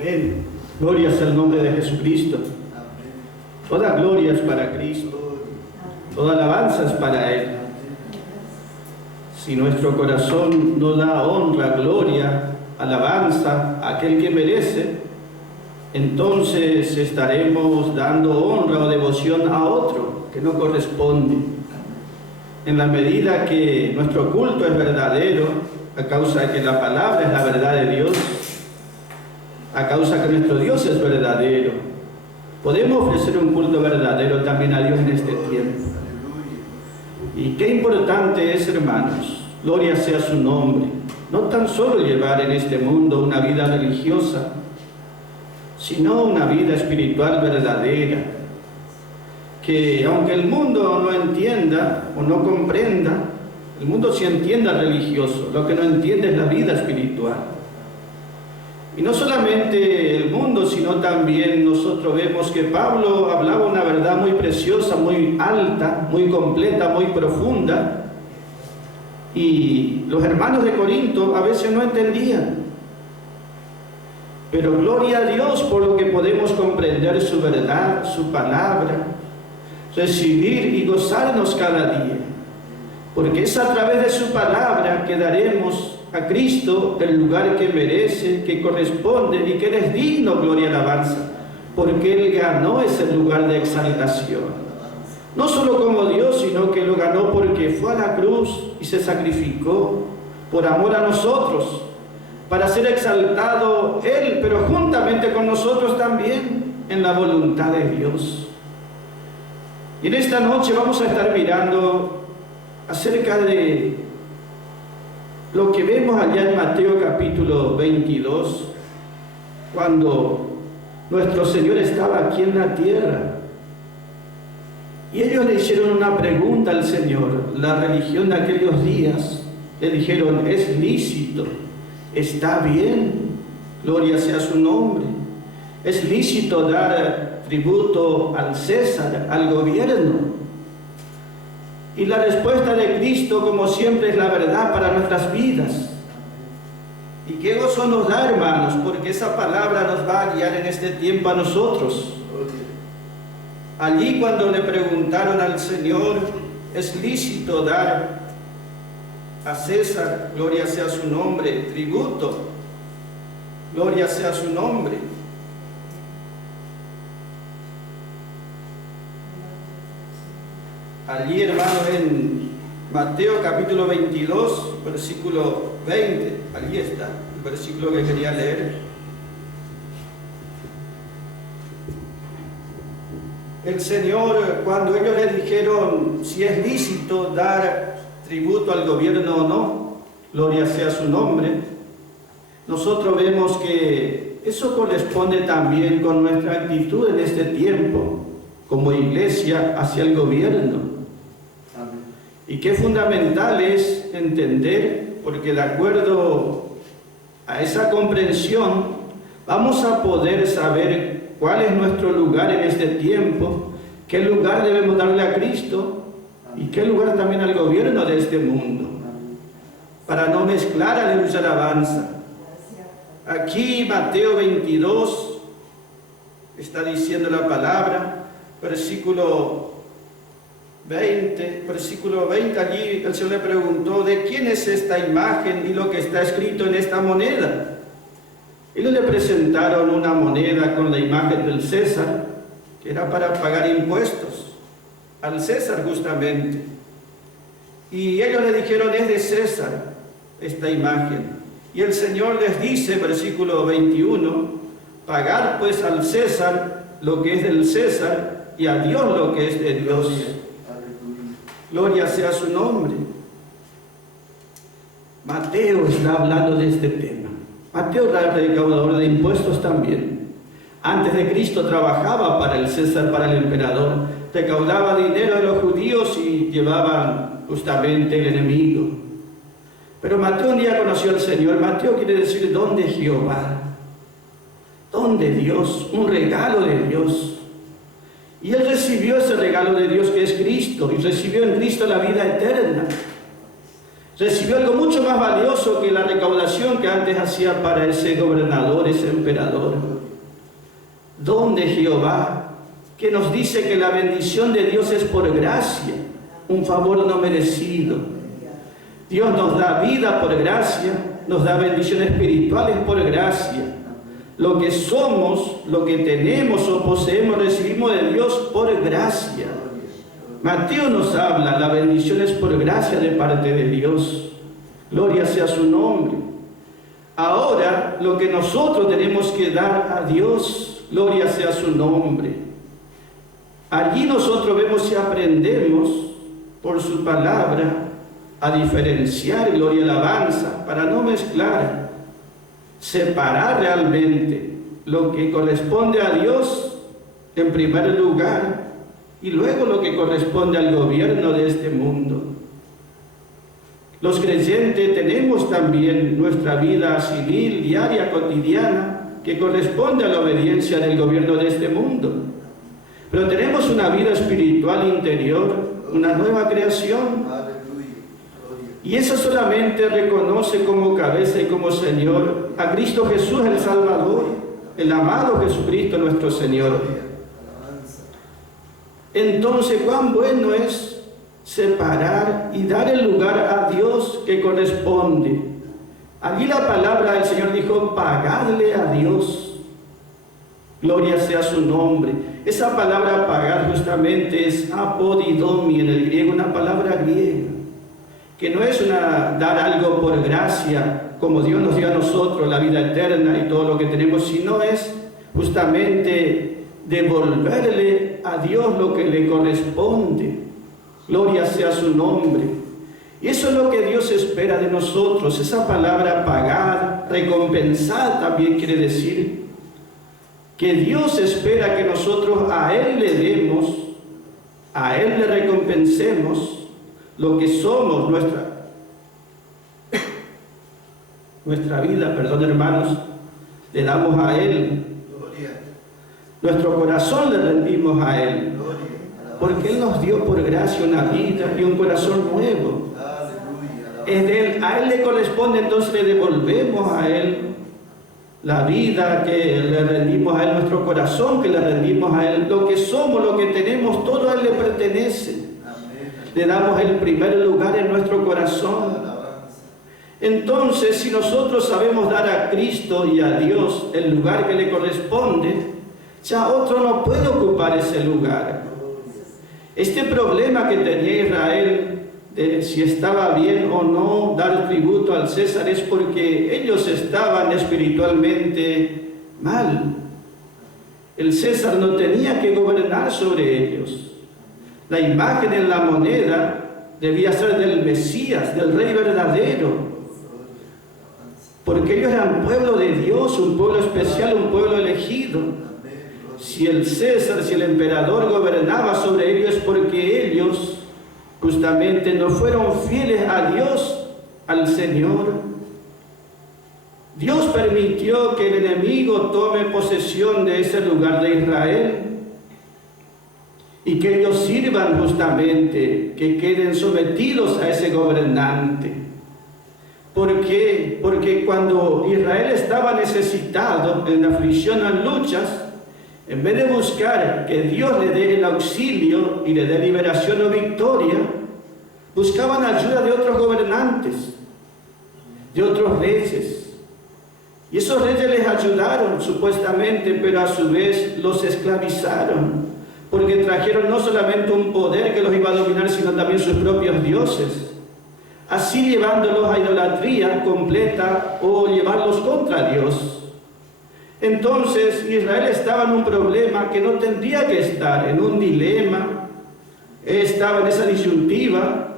Amén. Gloria sea el nombre de Jesucristo. Toda gloria es para Cristo. Toda alabanza es para Él. Si nuestro corazón no da honra, gloria, alabanza a aquel que merece, entonces estaremos dando honra o devoción a otro que no corresponde. En la medida que nuestro culto es verdadero, a causa de que la palabra es la verdad de Dios, a causa de que nuestro Dios es verdadero, podemos ofrecer un culto verdadero también a Dios en este tiempo. Y qué importante es, hermanos, gloria sea su nombre, no tan solo llevar en este mundo una vida religiosa, sino una vida espiritual verdadera, que aunque el mundo no entienda o no comprenda, el mundo sí entienda religioso, lo que no entiende es la vida espiritual. Y no solamente el mundo, sino también nosotros vemos que Pablo hablaba una verdad muy preciosa, muy alta, muy completa, muy profunda, y los hermanos de Corinto a veces no entendían. Pero gloria a Dios por lo que podemos comprender su verdad, su palabra, recibir y gozarnos cada día, porque es a través de su palabra que daremos a Cristo el lugar que merece, que corresponde y que Él es digno, gloria y alabanza, porque Él ganó ese lugar de exaltación, no solo como Dios, sino que lo ganó porque fue a la cruz y se sacrificó por amor a nosotros, para ser exaltado Él, pero juntamente con nosotros también en la voluntad de Dios. Y en esta noche vamos a estar mirando acerca de lo que vemos allá en Mateo capítulo 22, cuando nuestro Señor estaba aquí en la tierra. Y ellos le hicieron una pregunta al Señor, la religión de aquellos días. Le dijeron, ¿es lícito? ¿Está bien? Gloria sea su nombre. ¿Es lícito dar tributo al César, al gobierno? Y la respuesta de Cristo, como siempre, es la verdad para nuestras vidas. Y qué gozo nos da, hermanos, porque esa palabra nos va a guiar en este tiempo a nosotros. Allí cuando le preguntaron al Señor, ¿es lícito dar a César, gloria sea su nombre, tributo? Gloria sea su nombre. Allí, hermanos, en Mateo capítulo 22, versículo 20, allí está el versículo que quería leer. El Señor, cuando ellos le dijeron si es lícito dar tributo al gobierno o no, gloria sea su nombre, nosotros vemos que eso corresponde también con nuestra actitud en este tiempo como iglesia hacia el gobierno. Y qué fundamental es entender, porque de acuerdo a esa comprensión vamos a poder saber cuál es nuestro lugar en este tiempo, qué lugar debemos darle a Cristo y qué lugar también al gobierno de este mundo, para no mezclar, aleluya, alabanza. Aquí Mateo 22 está diciendo la palabra, versículo 20, allí el Señor le preguntó, ¿de quién es esta imagen y lo que está escrito en esta moneda? Ellos le presentaron una moneda con la imagen del César, que era para pagar impuestos al César justamente. Y ellos le dijeron, es de César esta imagen. Y el Señor les dice, versículo 21, pagad pues al César lo que es del César y a Dios lo que es de Dios. Gloria sea su nombre. Mateo está hablando de este tema. Mateo era recaudador de impuestos también. Antes de Cristo trabajaba para el César, para el emperador. Recaudaba dinero de los judíos y llevaban justamente el enemigo. Pero Mateo un día conoció al Señor. Mateo quiere decir don de Jehová, don de Dios, un regalo de Dios. Y él recibió ese regalo de Dios que es Cristo, y recibió en Cristo la vida eterna. Recibió algo mucho más valioso que la recaudación que antes hacía para ese gobernador, ese emperador. Don de Jehová, que nos dice que la bendición de Dios es por gracia, un favor no merecido. Dios nos da vida por gracia, nos da bendiciones espirituales por gracia. Lo que somos, lo que tenemos o poseemos, recibimos de Dios por gracia. Mateo nos habla, la bendición es por gracia de parte de Dios. Gloria sea su nombre. Ahora, lo que nosotros tenemos que dar a Dios, gloria sea su nombre. Allí nosotros vemos y aprendemos por su palabra a diferenciar gloria y alabanza, para no mezclar, separar realmente lo que corresponde a Dios en primer lugar y luego lo que corresponde al gobierno de este mundo. Los creyentes tenemos también nuestra vida civil, diaria, cotidiana, que corresponde a la obediencia del gobierno de este mundo. Pero tenemos una vida espiritual interior, una nueva creación. Y esa solamente reconoce como cabeza y como Señor a Cristo Jesús el Salvador, el amado Jesucristo nuestro Señor. Entonces, cuán bueno es separar y dar el lugar a Dios que corresponde. Allí la palabra del Señor dijo, pagadle a Dios. Gloria sea su nombre. Esa palabra pagar justamente es apodidomi en el griego, una palabra griega, que no es dar algo por gracia, como Dios nos dio a nosotros, la vida eterna y todo lo que tenemos, sino es justamente devolverle a Dios lo que le corresponde. Gloria sea su nombre. Y eso es lo que Dios espera de nosotros. Esa palabra pagar, recompensar, también quiere decir que Dios espera que nosotros a Él le demos, a Él le recompensemos lo que somos, nuestra vida, perdón hermanos, le damos a Él. Nuestro corazón le rendimos a Él, porque Él nos dio por gracia una vida y un corazón nuevo. Es de Él, a Él le corresponde, entonces le devolvemos a Él la vida que le rendimos a Él, nuestro corazón que le rendimos a Él, lo que somos, lo que tenemos, todo a Él le pertenece. Le damos el primer lugar en nuestro corazón. Entonces, si nosotros sabemos dar a Cristo y a Dios el lugar que le corresponde, ya otro no puede ocupar ese lugar. Este problema que tenía Israel de si estaba bien o no dar tributo al César es porque ellos estaban espiritualmente mal. El César no tenía que gobernar sobre ellos. La imagen en la moneda debía ser del Mesías, del Rey verdadero, porque ellos eran pueblo de Dios, un pueblo especial, un pueblo elegido. Si el César, si el emperador gobernaba sobre ellos es porque ellos justamente no fueron fieles a Dios, al Señor. Dios permitió que el enemigo tome posesión de ese lugar de Israel y que ellos sirvan justamente, que queden sometidos a ese gobernante. ¿Por qué? Porque cuando Israel estaba necesitado, en aflicción, en luchas, en vez de buscar que Dios le dé el auxilio y le dé liberación o victoria, buscaban ayuda de otros gobernantes, de otros reyes. Y esos reyes les ayudaron supuestamente, pero a su vez los esclavizaron, porque trajeron no solamente un poder que los iba a dominar, sino también sus propios dioses, así llevándolos a idolatría completa o llevarlos contra Dios. Entonces Israel estaba en un problema que no tendría que estar, en un dilema, estaba en esa disyuntiva,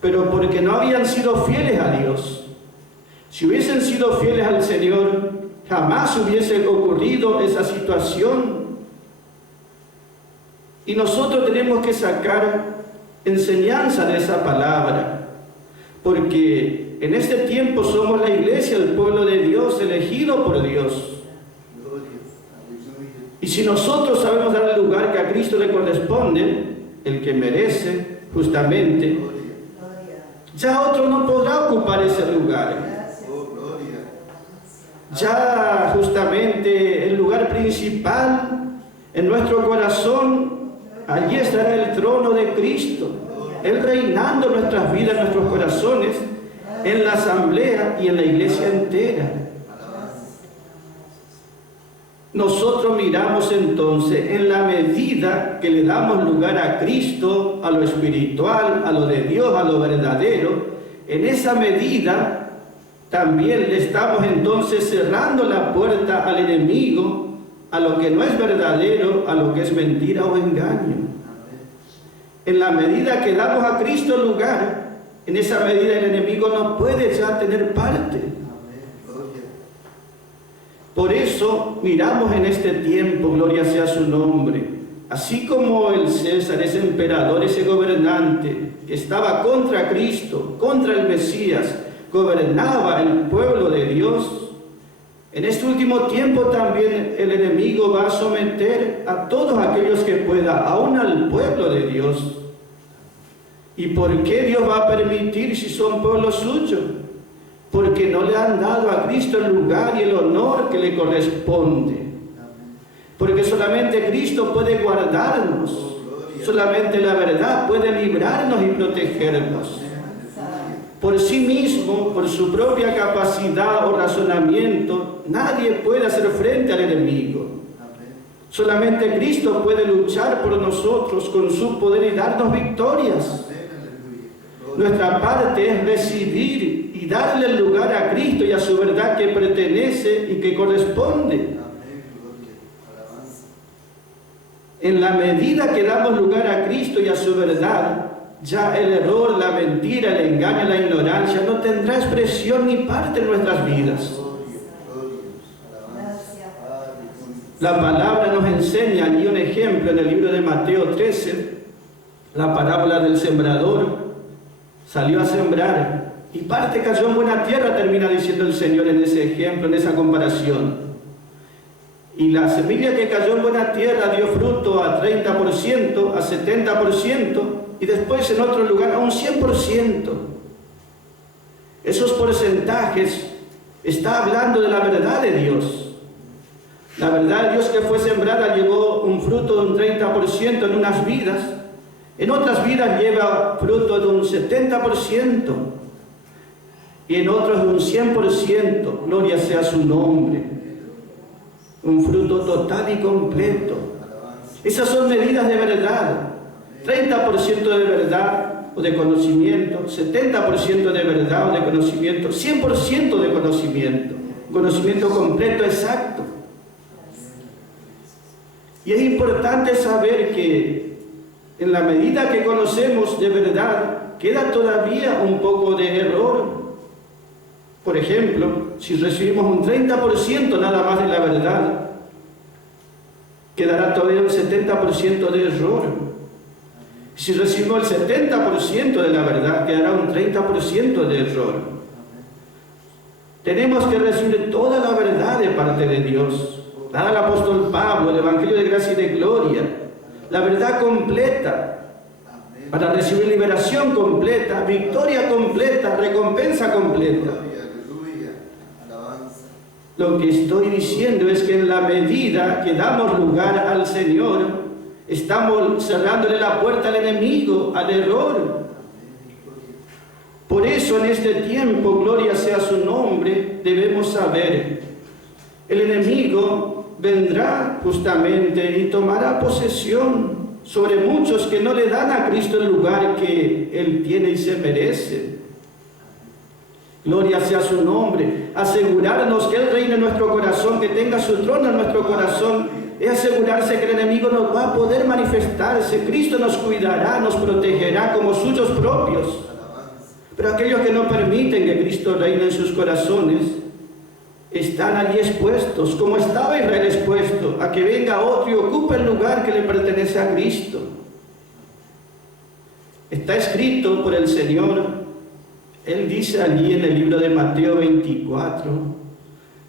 pero porque no habían sido fieles a Dios. Si hubiesen sido fieles al Señor, jamás hubiese ocurrido esa situación. Y nosotros tenemos que sacar enseñanza de esa palabra, porque en este tiempo somos la iglesia, el pueblo de Dios, elegido por Dios. Y si nosotros sabemos dar el lugar que a Cristo le corresponde, el que merece justamente, ya otro no podrá ocupar ese lugar. Ya justamente el lugar principal en nuestro corazón, allí estará el trono de Cristo, Él reinando en nuestras vidas, en nuestros corazones, en la asamblea y en la iglesia entera. Nosotros miramos entonces en la medida que le damos lugar a Cristo, a lo espiritual, a lo de Dios, a lo verdadero, en esa medida también le estamos entonces cerrando la puerta al enemigo, a lo que no es verdadero, a lo que es mentira o engaño. En la medida que damos a Cristo lugar, en esa medida el enemigo no puede ya tener parte. Por eso miramos en este tiempo, gloria sea su nombre, así como el César, ese emperador, ese gobernante que estaba contra Cristo, contra el Mesías, gobernaba el pueblo de Dios. En este último tiempo también el enemigo va a someter a todos aquellos que pueda, aún al pueblo de Dios. ¿Y por qué Dios va a permitir si son pueblo suyo? Porque no le han dado a Cristo el lugar y el honor que le corresponde. Porque solamente Cristo puede guardarnos, solamente la verdad puede librarnos y protegernos. Por sí mismo, por su propia capacidad o razonamiento, nadie puede hacer frente al enemigo. Solamente Cristo puede luchar por nosotros con su poder y darnos victorias. Nuestra parte es recibir y darle el lugar a Cristo y a su verdad que pertenece y que corresponde. En la medida que damos lugar a Cristo y a su verdad, ya el error, la mentira, el engaño, la ignorancia no tendrá expresión ni parte en nuestras vidas. La palabra nos enseña, y un ejemplo en el libro de Mateo 13, la parábola del sembrador. Salió a sembrar y parte cayó en buena tierra, termina diciendo el Señor en ese ejemplo, en esa comparación. Y la semilla que cayó en buena tierra dio fruto a 30%, a 70%, y después en otro lugar a un 100%. Esos porcentajes está hablando de la verdad de Dios. La verdad de Dios que fue sembrada llevó un fruto de un 30% en unas vidas, en otras vidas lleva fruto de un 70%, y en otros de un 100%, gloria sea su nombre. Un fruto total y completo. Esas son medidas de verdad. 30% de verdad o de conocimiento, 70% de verdad o de conocimiento, 100% de conocimiento. Conocimiento completo, exacto. Y es importante saber que en la medida que conocemos de verdad, queda todavía un poco de error. Por ejemplo, si recibimos un 30% nada más de la verdad, quedará todavía un 70% de error. Si recibimos el 70% de la verdad, quedará un 30% de error. Tenemos que recibir toda la verdad de parte de Dios. Nada al apóstol Pablo, el Evangelio de gracia y de gloria, la verdad completa, para recibir liberación completa, victoria completa, recompensa completa. Lo que estoy diciendo es que en la medida que damos lugar al Señor, estamos cerrándole la puerta al enemigo, al error. Por eso en este tiempo, gloria sea su nombre, debemos saber, el enemigo vendrá justamente y tomará posesión sobre muchos que no le dan a Cristo el lugar que Él tiene y se merece. Gloria sea su nombre. Asegurarnos que Él reine en nuestro corazón, que tenga su trono en nuestro corazón, es asegurarse que el enemigo no va a poder manifestarse. Cristo nos cuidará, nos protegerá como suyos propios. Pero aquellos que no permiten que Cristo reine en sus corazones, están allí expuestos, como estaba Israel expuesto, a que venga otro y ocupe el lugar que le pertenece a Cristo. Está escrito por el Señor. Él dice allí en el libro de Mateo 24,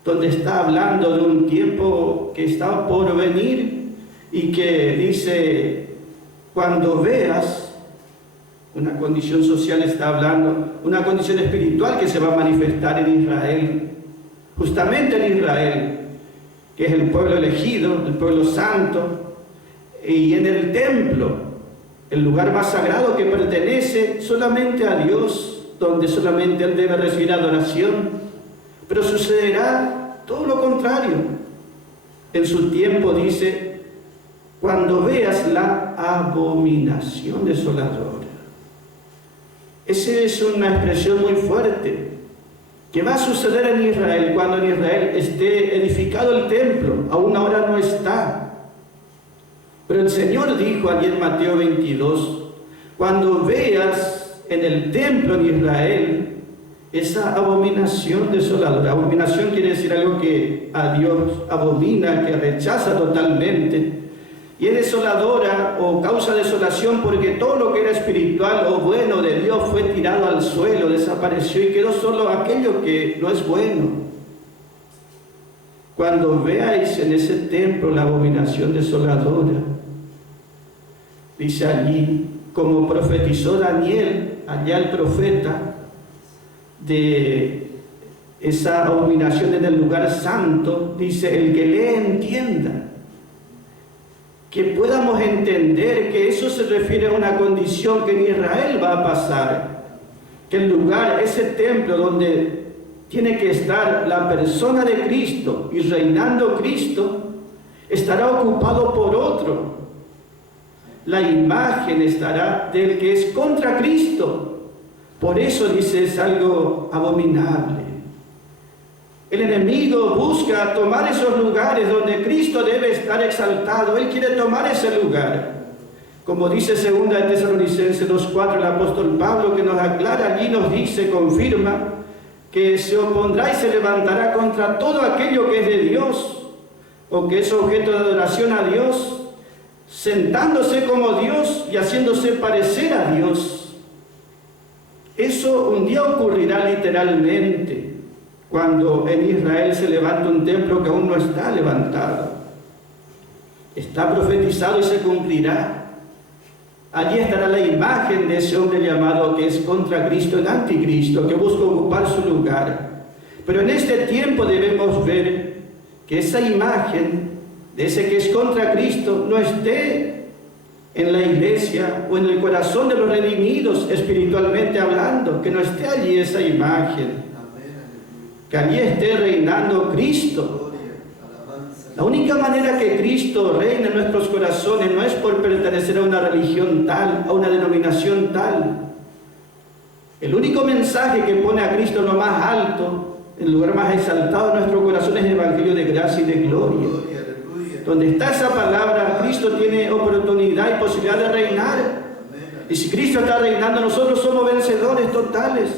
donde está hablando de un tiempo que está por venir y que dice, cuando veas una condición social está hablando, una condición espiritual que se va a manifestar en Israel, justamente en Israel, que es el pueblo elegido, el pueblo santo, y en el templo, el lugar más sagrado que pertenece solamente a Dios, donde solamente Él debe recibir adoración. Pero sucederá todo lo contrario. En su tiempo dice, cuando veas la abominación desoladora. Esa es una expresión muy fuerte, que va a suceder en Israel cuando en Israel esté edificado el templo. Aún ahora no está. Pero el Señor dijo allí en Mateo 22, cuando veas en el templo en Israel esa abominación desoladora. Abominación quiere decir algo que a Dios abomina, que rechaza totalmente. Y es desoladora o causa desolación porque todo lo que era espiritual o bueno de Dios fue tirado al suelo, desapareció y quedó solo aquello que no es bueno. Cuando veáis en ese templo la abominación desoladora, dice allí, como profetizó Daniel, allá el profeta, de esa abominación en el lugar santo, dice, el que lee entienda. Que podamos entender que eso se refiere a una condición que en Israel va a pasar, que el lugar, ese templo donde tiene que estar la persona de Cristo y reinando Cristo, estará ocupado por otro. La imagen estará del que es contra Cristo. Por eso dice, es algo abominable. El enemigo busca tomar esos lugares donde Cristo debe estar exaltado. Él quiere tomar ese lugar. Como dice 2 de Tesalonicenses 2:4, el apóstol Pablo, que nos aclara allí, nos dice, confirma, que se opondrá y se levantará contra todo aquello que es de Dios, o que es objeto de adoración a Dios, sentándose como Dios y haciéndose parecer a Dios. Eso un día ocurrirá literalmente, cuando en Israel se levanta un templo que aún no está levantado. Está profetizado y se cumplirá. Allí estará la imagen de ese hombre llamado que es contra Cristo, el anticristo, que busca ocupar su lugar. Pero en este tiempo debemos ver que esa imagen de ese que es contra Cristo no esté en la iglesia o en el corazón de los redimidos espiritualmente hablando, que no esté allí esa imagen, que allí esté reinando Cristo. La única manera que Cristo reine en nuestros corazones no es por pertenecer a una religión tal, a una denominación tal. El único mensaje que pone a Cristo en lo más alto, en el lugar más exaltado de nuestro corazón, es el Evangelio de gracia y de gloria. Donde está esa palabra, Cristo tiene oportunidad y posibilidad de reinar. Y si Cristo está reinando, nosotros somos vencedores totales.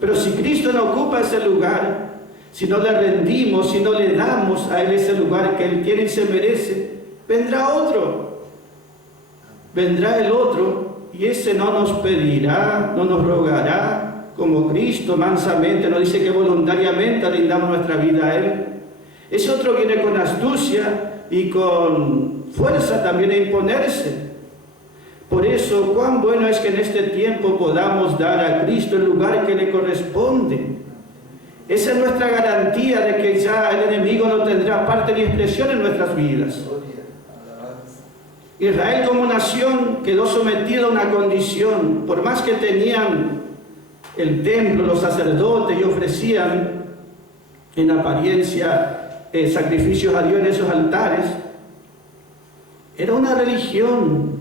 Pero si Cristo no ocupa ese lugar, si no le rendimos, si no le damos a Él ese lugar que Él tiene y se merece, vendrá otro. Vendrá el otro y ese no nos pedirá, no nos rogará, como Cristo mansamente nos dice que voluntariamente rindamos nuestra vida a Él. Ese otro viene con astucia y con fuerza también a imponerse. Por eso, cuán bueno es que en este tiempo podamos dar a Cristo el lugar que le corresponde. Esa es nuestra garantía de que ya el enemigo no tendrá parte ni expresión en nuestras vidas. Israel como nación quedó sometido a una condición. Por más que tenían el templo, los sacerdotes y ofrecían en apariencia sacrificios a Dios en esos altares, era una religión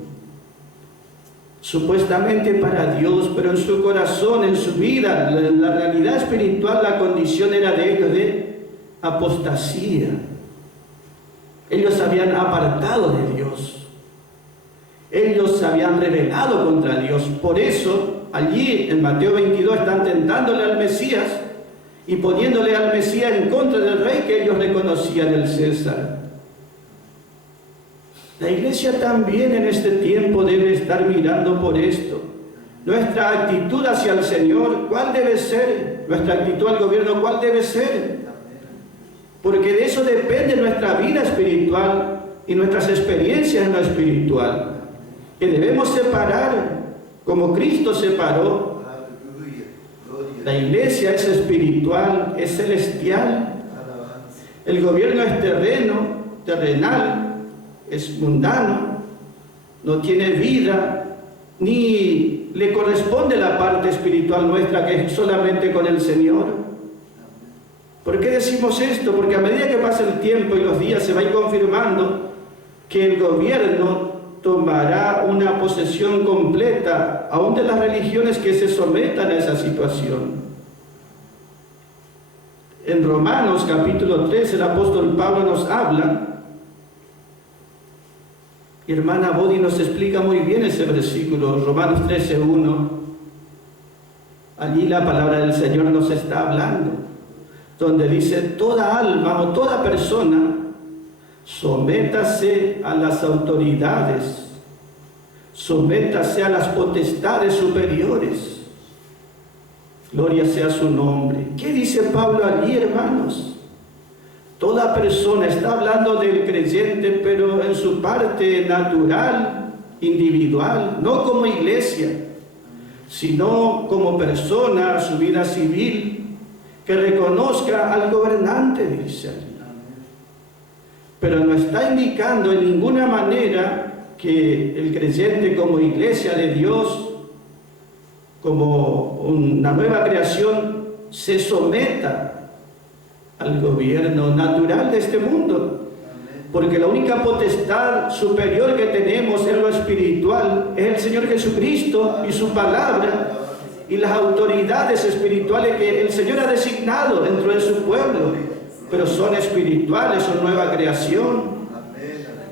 supuestamente para Dios, pero en su corazón, en su vida, la realidad espiritual, la condición era de ellos de apostasía. Ellos se habían apartado de Dios. Ellos se habían rebelado contra Dios. Por eso, allí en Mateo 22 están tentándole al Mesías y poniéndole al Mesías en contra del rey que ellos reconocían, el César. La iglesia también en este tiempo debe estar mirando por esto. Nuestra actitud hacia el Señor, ¿cuál debe ser? Nuestra actitud al gobierno, ¿cuál debe ser? Porque de eso depende nuestra vida espiritual y nuestras experiencias en lo espiritual. Que debemos separar como Cristo se paró. La iglesia es espiritual, es celestial. El gobierno es terrenal, es mundano, no tiene vida, ni le corresponde la parte espiritual nuestra, que es solamente con el Señor. ¿Por qué decimos esto? Porque a medida que pasa el tiempo y los días se va a ir confirmando que el gobierno tomará una posesión completa, aún de las religiones que se sometan a esa situación. En Romanos capítulo 3 el apóstol Pablo nos habla, y hermana Bodi nos explica muy bien ese versículo, Romanos 13:1. Allí la palabra del Señor nos está hablando, donde dice: toda alma o toda persona sométase a las autoridades, sométase a las potestades superiores. Gloria sea su nombre. ¿Qué dice Pablo allí, hermanos? Toda persona, está hablando del creyente, pero en su parte natural, individual, no como iglesia, sino como persona, su vida civil, que reconozca al gobernante, dice allí. Pero no está indicando en ninguna manera que el creyente como iglesia de Dios, como una nueva creación, se someta al gobierno natural de este mundo. Porque la única potestad superior que tenemos en lo espiritual es el Señor Jesucristo y su palabra y las autoridades espirituales que el Señor ha designado dentro de su pueblo. Pero son espirituales, son nueva creación.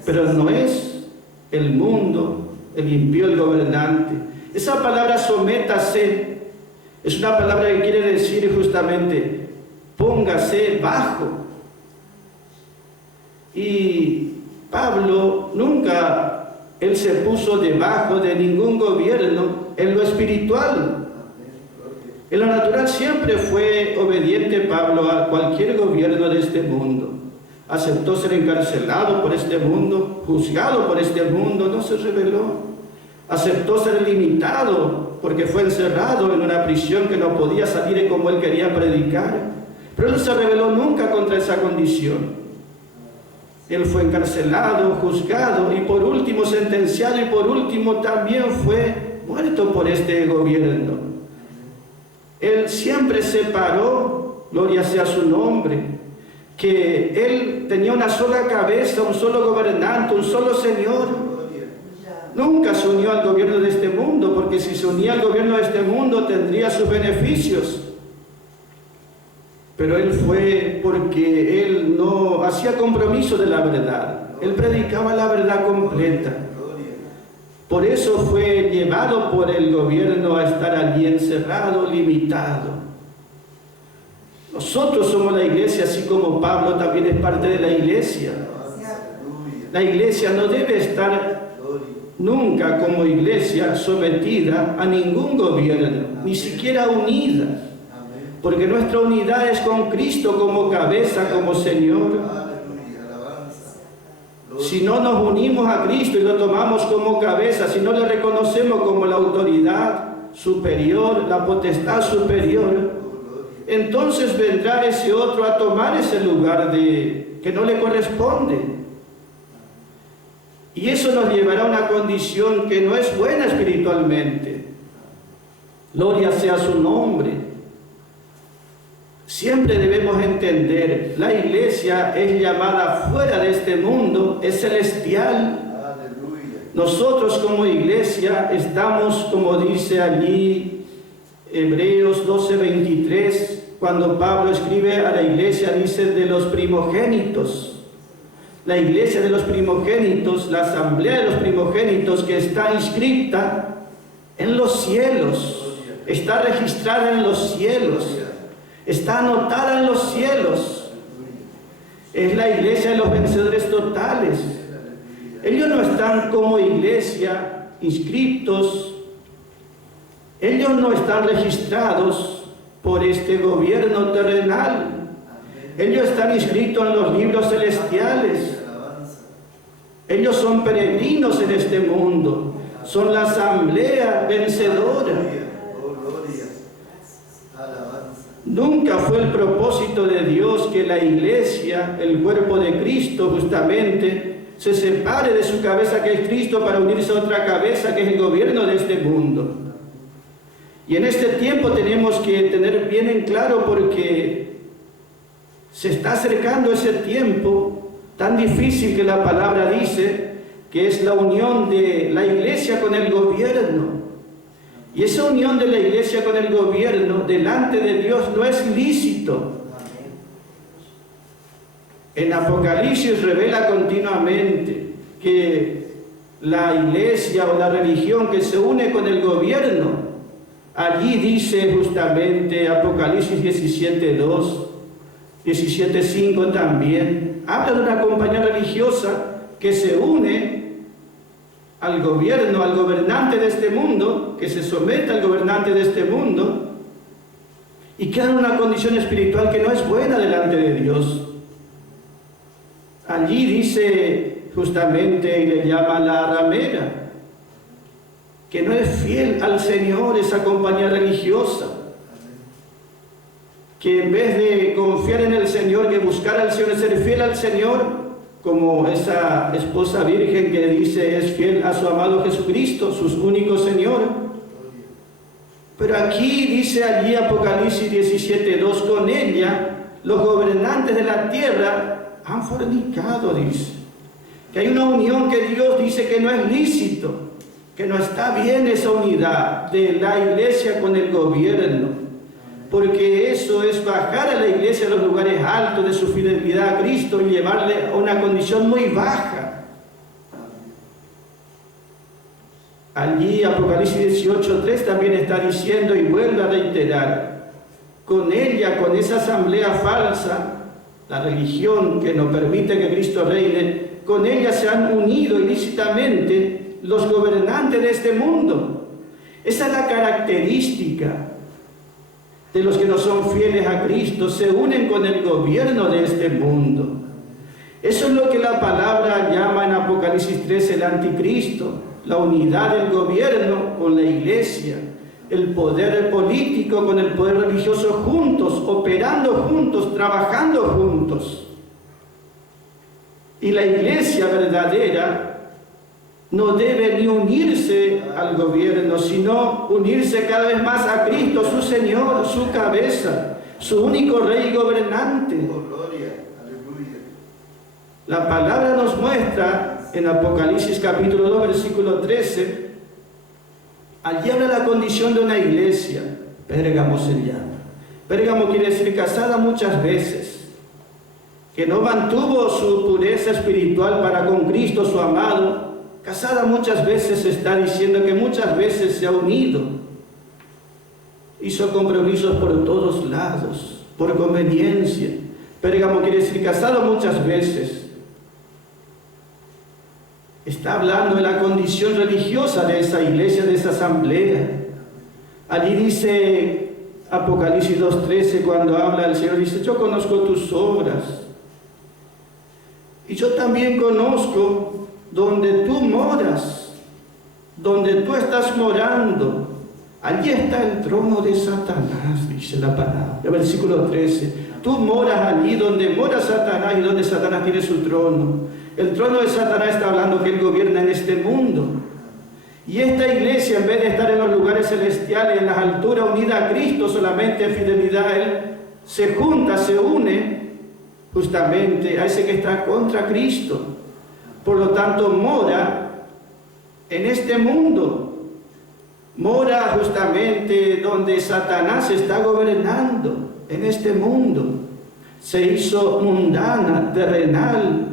Pero no es el mundo, el impío, el gobernante. Esa palabra sométase es una palabra que quiere decir justamente póngase bajo. Y Pablo nunca, él se puso debajo de ningún gobierno en lo espiritual. En lo natural siempre fue obediente Pablo a cualquier gobierno de este mundo. Aceptó ser encarcelado por este mundo, juzgado por este mundo, no se rebeló. Aceptó ser limitado porque fue encerrado en una prisión que no podía salir como él quería predicar. Pero él no se rebeló nunca contra esa condición. Él fue encarcelado, juzgado y por último sentenciado y por último también fue muerto por este gobierno. Él siempre se paró, gloria sea su nombre, que él tenía una sola cabeza, un solo gobernante, un solo Señor. Nunca se unió al gobierno de este mundo, porque si se unía al gobierno de este mundo tendría sus beneficios. Pero él fue porque él no hacía compromiso de la verdad. Él predicaba la verdad completa. Por eso fue llevado por el gobierno a estar allí encerrado, limitado. Nosotros somos la iglesia, así como Pablo también es parte de la iglesia. La iglesia no debe estar nunca como iglesia sometida a ningún gobierno, ni siquiera unida. Porque nuestra unidad es con Cristo como cabeza, como Señor. Si no nos unimos a Cristo y lo tomamos como cabeza, si no le reconocemos como la autoridad superior, la potestad superior, entonces vendrá ese otro a tomar ese lugar que no le corresponde. Y eso nos llevará a una condición que no es buena espiritualmente. Gloria sea su nombre. Siempre debemos entender, la iglesia es llamada fuera de este mundo, es celestial. Nosotros como iglesia estamos, como dice allí Hebreos 12:23, cuando Pablo escribe a la iglesia, dice de los primogénitos. La iglesia de los primogénitos, la asamblea de los primogénitos que está inscrita en los cielos, está registrada en los cielos. Está anotada en los cielos. Es la iglesia de los vencedores totales. Ellos no están como iglesia inscritos. Ellos no están registrados por este gobierno terrenal. Ellos están inscritos en los libros celestiales. Ellos son peregrinos en este mundo. son la asamblea vencedora. Nunca fue el propósito de Dios que la iglesia, el cuerpo de Cristo justamente, se separe de su cabeza que es Cristo para unirse a otra cabeza que es el gobierno de este mundo. Y en este tiempo tenemos que tener bien en claro, porque se está acercando ese tiempo tan difícil que la palabra dice que es la unión de la iglesia con el gobierno. Y esa unión de la iglesia con el gobierno delante de Dios no es lícito. En Apocalipsis revela continuamente que la iglesia o la religión que se une con el gobierno, allí dice justamente Apocalipsis 17:2, 17:5 también, habla de una compañía religiosa que se une al gobierno, al gobernante de este mundo, que se somete al gobernante de este mundo y queda en una condición espiritual que no es buena delante de Dios. Allí dice justamente, y le llama la ramera, que no es fiel al Señor esa compañía religiosa, que en vez de confiar en el Señor, que buscar al Señor, ser fiel al Señor, como esa esposa virgen que dice es fiel a su amado Jesucristo, su único Señor. Pero aquí dice allí Apocalipsis 17:2, con ella los gobernantes de la tierra han fornicado, dice. Que hay una unión que Dios dice que no es lícito, que no está bien esa unidad de la iglesia con el gobierno. Porque eso es bajar a la iglesia a los lugares altos de su fidelidad a Cristo y llevarle a una condición muy baja. Allí Apocalipsis 18:3 también está diciendo y vuelve a reiterar, con ella, con esa asamblea falsa, la religión que no permite que Cristo reine, con ella se han unido ilícitamente los gobernantes de este mundo. Esa es la característica de los que no son fieles a Cristo, se unen con el gobierno de este mundo. Eso es lo que la palabra llama en Apocalipsis 13 el anticristo, la unidad del gobierno con la iglesia, el poder político con el poder religioso juntos, operando juntos, trabajando juntos. Y la iglesia verdadera no debe ni unirse al gobierno, sino unirse cada vez más a Cristo, su Señor, su cabeza, su único Rey y gobernante. La palabra nos muestra en Apocalipsis capítulo 2, versículo 13, allí habla la condición de una iglesia, Pérgamo se llama. Pérgamo quiere decir casada muchas veces, que no mantuvo su pureza espiritual para con Cristo, su amado. Casada muchas veces está diciendo que muchas veces se ha unido, hizo compromisos por todos lados, por conveniencia. Pérgamo quiere decir casado muchas veces. Está hablando de la condición religiosa de esa iglesia, de esa asamblea. Allí dice Apocalipsis 2:13, cuando habla el Señor, dice, yo conozco tus obras y yo también conozco donde tú moras, donde tú estás morando, allí está el trono de Satanás, dice la palabra. El versículo 13, tú moras allí donde mora Satanás y donde Satanás tiene su trono. El trono de Satanás está hablando que él gobierna en este mundo. Y esta iglesia, en vez de estar en los lugares celestiales, en las alturas, unida a Cristo solamente en fidelidad a Él, se junta, se une justamente a ese que está contra Cristo. Por lo tanto, mora en este mundo, mora justamente donde Satanás está gobernando, en este mundo. Se hizo mundana, terrenal,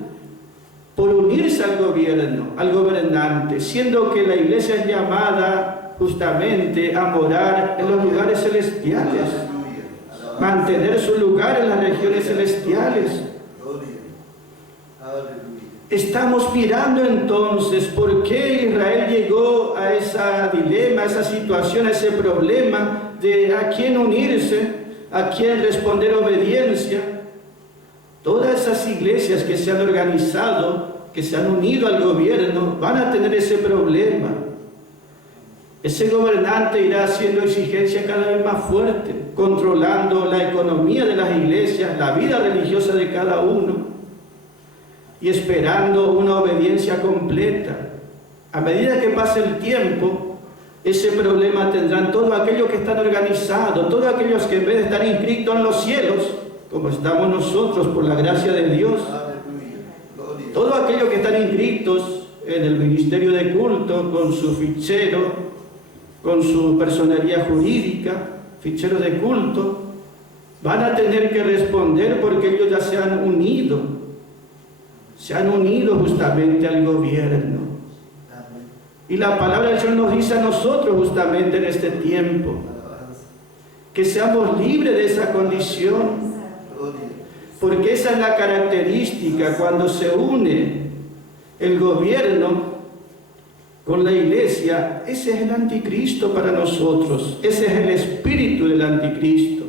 por unirse al gobierno, al gobernante, siendo que la iglesia es llamada justamente a morar en los lugares celestiales, mantener su lugar en las regiones celestiales. Estamos mirando entonces por qué Israel llegó a ese dilema, a esa situación, a ese problema de a quién unirse, a quién responder obediencia. Todas esas iglesias que se han organizado, que se han unido al gobierno, van a tener ese problema. ese gobernante irá haciendo exigencias cada vez más fuertes, controlando la economía de las iglesias, la vida religiosa de cada uno, y esperando una obediencia completa. A medida que pase el tiempo, ese problema tendrán todos aquellos que están organizados, todos aquellos que en vez de estar inscritos en los cielos, como estamos nosotros por la gracia de Dios, todos aquellos que están inscritos en el ministerio de culto, con su fichero, con su personería jurídica, fichero de culto, van a tener que responder porque ellos ya se han unido justamente al gobierno. Y la palabra del Señor nos dice a nosotros justamente en este tiempo, que seamos libres de esa condición, porque esa es la característica cuando se une el gobierno con la iglesia. Ese es el anticristo para nosotros, ese es el espíritu del anticristo.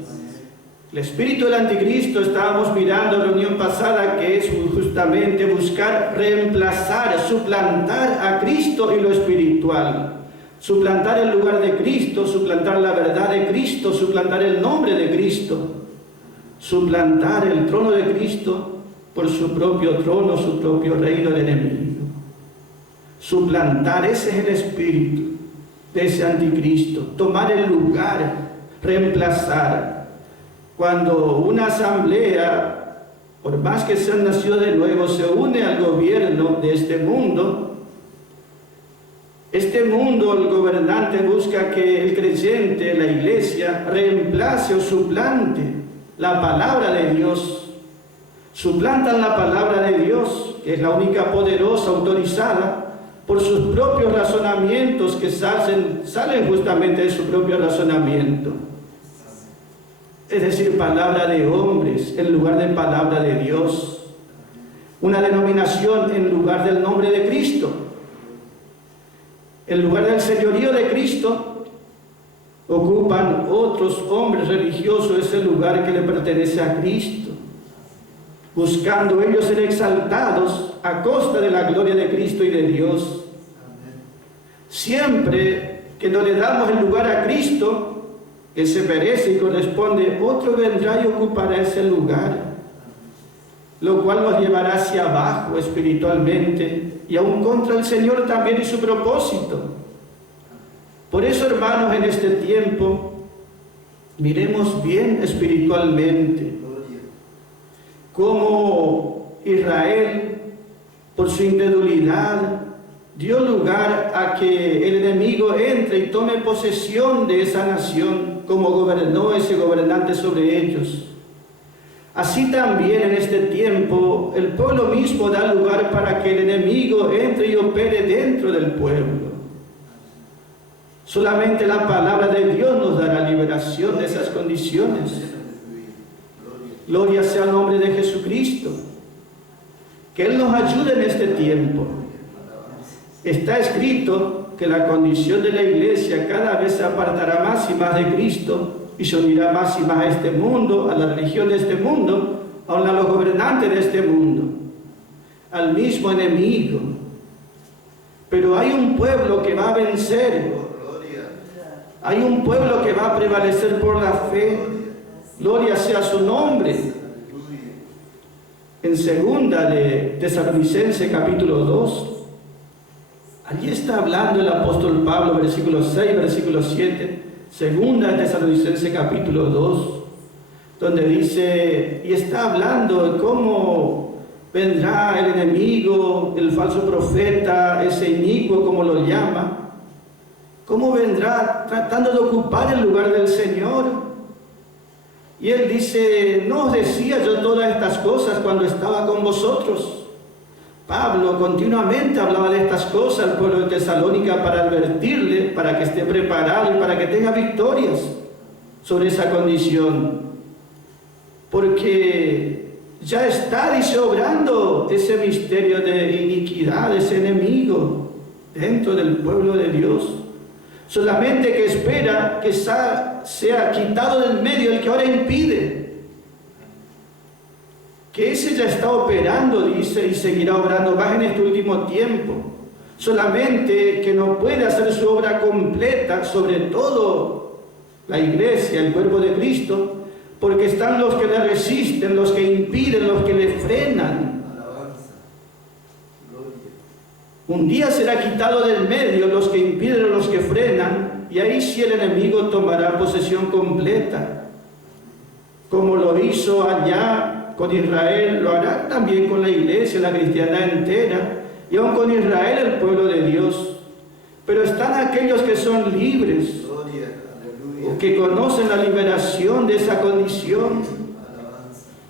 El espíritu del anticristo, estábamos mirando en la reunión pasada, que es justamente buscar reemplazar, suplantar a Cristo y lo espiritual, suplantar el lugar de Cristo, suplantar la verdad de Cristo, suplantar el nombre de Cristo, suplantar el trono de Cristo por su propio trono, su propio reino del enemigo. Suplantar, ese es el espíritu de ese anticristo, tomar el lugar, reemplazar. Cuando una asamblea, por más que sean nacido de nuevo, se une al gobierno de este mundo, el gobernante busca que el creyente, la iglesia, reemplace o suplante la palabra de Dios. Suplantan la palabra de Dios, que es la única poderosa, autorizada, por sus propios razonamientos que salen justamente de su propio razonamiento. Es decir, palabra de hombres en lugar de palabra de Dios. Una denominación en lugar del nombre de Cristo. En lugar del señorío de Cristo, ocupan otros hombres religiosos ese lugar que le pertenece a Cristo, buscando ellos ser exaltados a costa de la gloria de Cristo y de Dios. Siempre que no le damos el lugar a Cristo, que se merece y corresponde, otro vendrá y ocupará ese lugar, lo cual nos llevará hacia abajo espiritualmente y aún contra el Señor también y su propósito. Por eso, hermanos, en este tiempo miremos bien espiritualmente cómo Israel, por su incredulidad, dio lugar a que el enemigo entre y tome posesión de esa nación, como gobernó ese gobernante sobre ellos. Así también en este tiempo el pueblo mismo da lugar para que el enemigo entre y opere dentro del pueblo. Solamente la palabra de Dios nos dará liberación de esas condiciones. Gloria sea al nombre de Jesucristo. Que Él nos ayude en este tiempo. Está escrito que la condición de la iglesia cada vez se apartará más y más de Cristo y se unirá más y más a este mundo, a la religión de este mundo, a los gobernantes de este mundo, al mismo enemigo. Pero hay un pueblo que va a vencer, hay un pueblo que va a prevalecer por la fe. Gloria sea su nombre. En segunda de Tesalonicenses capítulo 2, allí está hablando el apóstol Pablo, versículo 6, versículo 7, segunda de Tesalonicenses capítulo 2, donde dice, y está hablando de cómo vendrá el enemigo, el falso profeta, ese inicuo como lo llama, cómo vendrá tratando de ocupar el lugar del Señor. Y él dice, no os decía yo todas estas cosas cuando estaba con vosotros. Pablo continuamente hablaba de estas cosas al pueblo de Tesalónica para advertirle, para que esté preparado y para que tenga victorias sobre esa condición. Porque ya está, dice, obrando ese misterio de iniquidad, ese enemigo dentro del pueblo de Dios. Solamente que espera que sea quitado del medio el que ahora impide. Que ese ya está operando, dice, y seguirá obrando más en este último tiempo. solamente que no puede hacer su obra completa, sobre todo la iglesia, el cuerpo de Cristo, porque están los que le resisten, los que impiden, los que le frenan. Un día será quitado del medio los que impiden, los que frenan, y ahí sí el enemigo tomará posesión completa. Como lo hizo allá con Israel, lo hará también con la iglesia, la cristiandad entera, y aún con Israel, el pueblo de Dios. Pero están aquellos que son libres, que conocen la liberación de esa condición.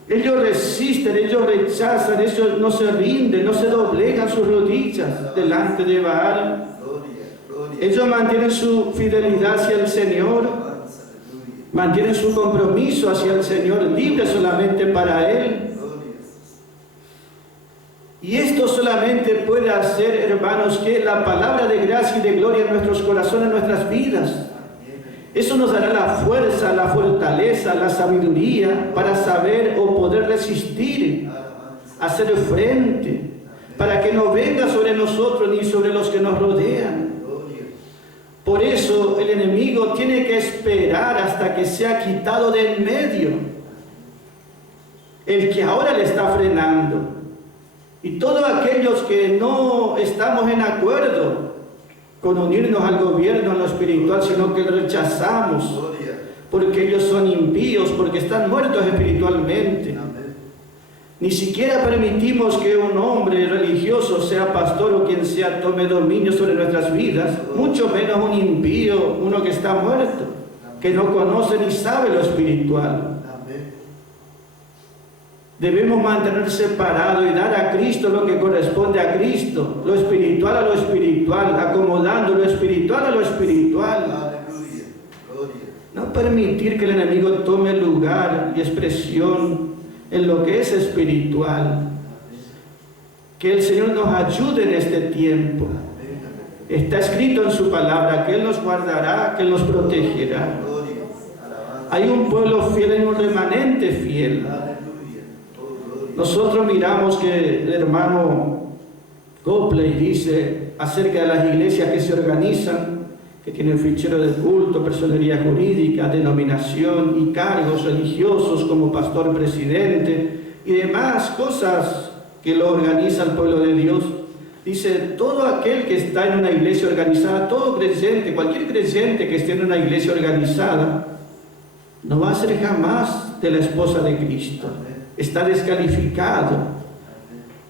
Ellos resisten, ellos rechazan, ellos no se rinden, no se doblegan sus rodillas delante de Baal. Ellos mantienen su fidelidad hacia el Señor, mantienen su compromiso hacia el Señor, libre solamente para Él. Y esto solamente puede hacer, hermanos, que la palabra de gracia y de gloria en nuestros corazones, en nuestras vidas. Eso nos dará la fuerza, la fortaleza, la sabiduría para saber o poder resistir, hacer frente, para que no venga sobre nosotros ni sobre los que nos rodean. Por eso el enemigo tiene que esperar hasta que sea quitado de en medio el que ahora le está frenando. Y todos aquellos que no estamos en acuerdo con unirnos al gobierno en lo espiritual, sino que rechazamos, porque ellos son impíos, porque están muertos espiritualmente. Ni siquiera permitimos que un hombre religioso, sea pastor o quien sea, tome dominio sobre nuestras vidas, mucho menos un impío, uno que está muerto, que no conoce ni sabe lo espiritual. Debemos mantener separado y dar a Cristo lo que corresponde a Cristo, lo espiritual a lo espiritual, acomodando lo espiritual a lo espiritual. No permitir que el enemigo tome lugar y expresión en lo que es espiritual. Que el Señor nos ayude en este tiempo. Está escrito en su palabra que Él nos guardará, que Él nos protegerá. Hay un pueblo fiel y un remanente fiel. Nosotros miramos que el hermano Copley dice acerca de las iglesias que se organizan, que tienen fichero de culto, personería jurídica, denominación y cargos religiosos como pastor presidente y demás cosas que lo organiza el pueblo de Dios. Dice, todo aquel que está en una iglesia organizada, todo creyente, cualquier creyente que esté en una iglesia organizada, no va a ser jamás de la esposa de Cristo. Está descalificado,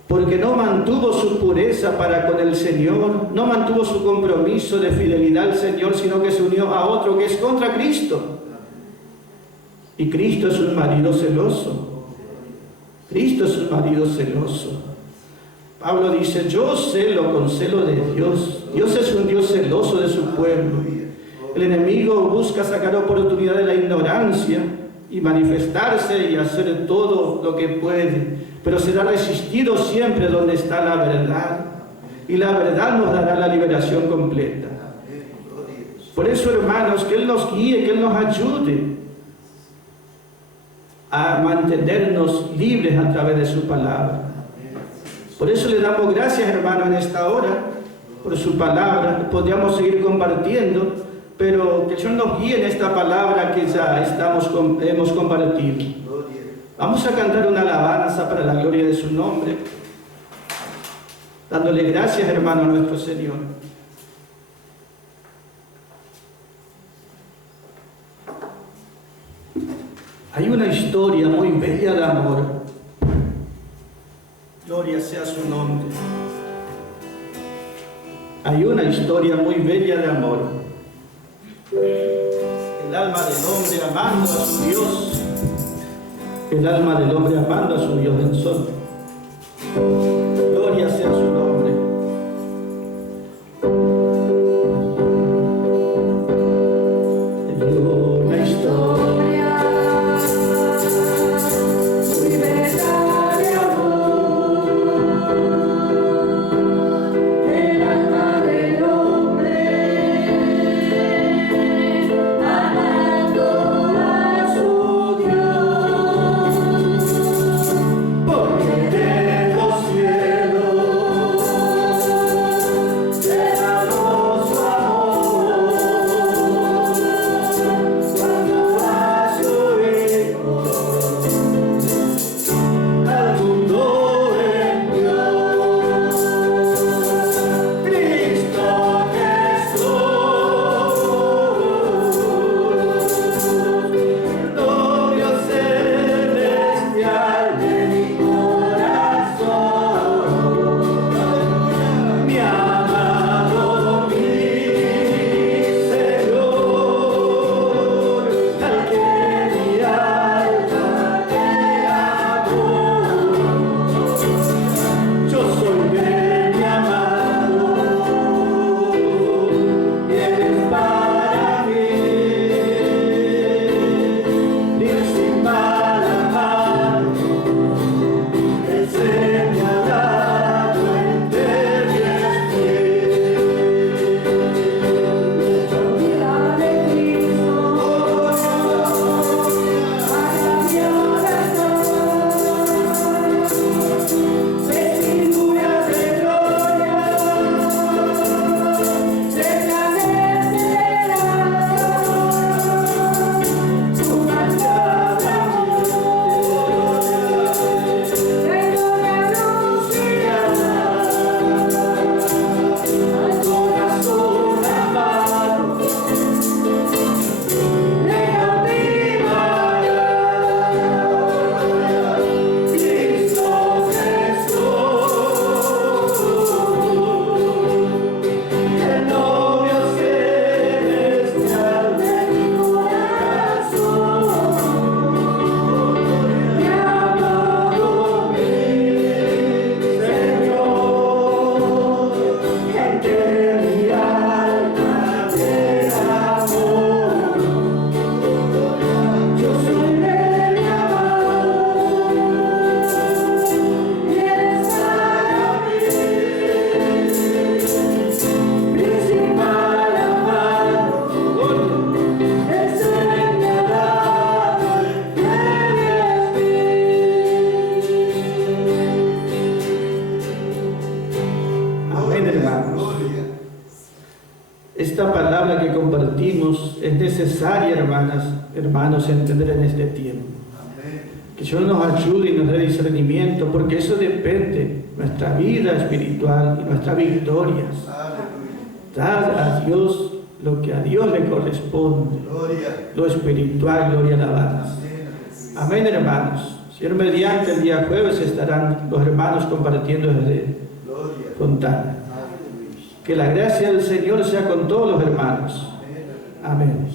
porque no mantuvo su pureza para con el Señor, no mantuvo su compromiso de fidelidad al Señor, sino que se unió a otro que es contra Cristo. Y Cristo es un marido celoso. Cristo es un marido celoso. Pablo dice, yo celo con celo de Dios. Dios es un Dios celoso de su pueblo. El enemigo busca sacar oportunidad de la ignorancia y manifestarse y hacer todo lo que puede, pero será resistido siempre donde está la verdad, y la verdad nos dará la liberación completa. Por eso, hermanos, que Él nos guíe, que Él nos ayude a mantenernos libres a través de su palabra. Por eso le damos gracias, hermanos, en esta hora por su palabra. Podríamos seguir compartiendo, pero que el Señor nos guíe en esta palabra que ya hemos compartido. Vamos a cantar una alabanza para la gloria de su nombre, dándole gracias, hermano, a nuestro Señor. Hay una historia muy bella de amor. Gloria sea su nombre. Hay una historia muy bella de amor. El alma del hombre amando a su Dios. El alma del hombre amando a su Dios del sol. Gloria sea su nombre. Hay una historia muy bella de amor. El alma del hombre amando a su Dios. Porque Amén, hermanos. Esta palabra que compartimos es necesaria, hermanos, entender en este tiempo. Que Dios nos ayude y nos dé discernimiento, porque eso depende de nuestra vida espiritual y nuestras victorias. Dar a Dios lo que a Dios le corresponde, lo espiritual, gloria y alabanza. Amén, hermanos. Señor, mediante el día jueves estarán los hermanos compartiendo desde Fontana. Que la gracia del Señor sea con todos los hermanos. Amén.